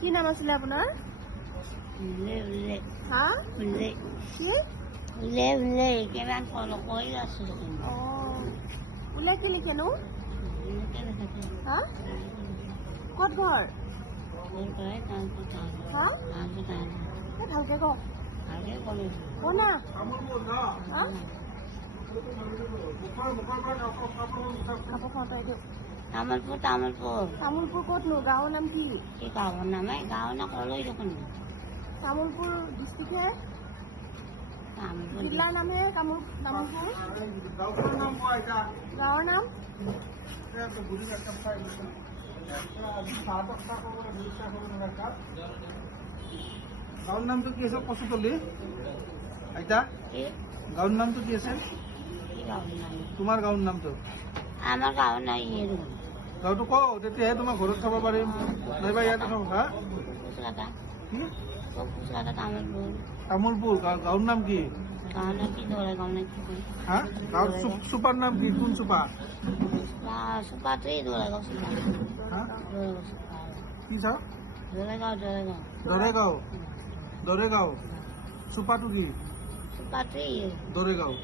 কি নাম আছিলে আপোনাৰ? হা? কি? কিমান কৈ আছো ওলাই কি লিখেনো? হা? ক'ত ঘৰ? হা? ভালকে ক। ক না। হা? কাপোৰ খাওঁতে দিয়ক। তামোলপুৰ তামোলপুৰ ক'তনো? গাঁৱৰ নাম কি? গাঁৱৰ নামে গাঁৱৰ না কলৈ দেখোন তামোলপুৰ ডিষ্ট্ৰিক্টহে। তামোলপুৰ জিলাৰ নামহে তামোলপুৰ। গাঁৱৰ নাম? গাঁৱৰ নামটো কি আছে? কচুতলি আইতা, গাঁৱৰ নামটো কি আছে? তোমাৰ গাঁৱৰ নামটো? আমাৰ গাঁৱৰ নাই গাঁৱটো কওঁ, তেতিয়াহে তোমাৰ ঘৰত খাব পাৰিম, নাইবা ইয়াতে খাব। হা? কি? তামোলপুৰ গাঁৱৰ নাম কি? হা? গাঁৱৰ চুপাৰ নাম কি? কোন চুপা? হা? কি চাও? দৰেগাঁও। চুপাটো কি? দৰেগাঁও।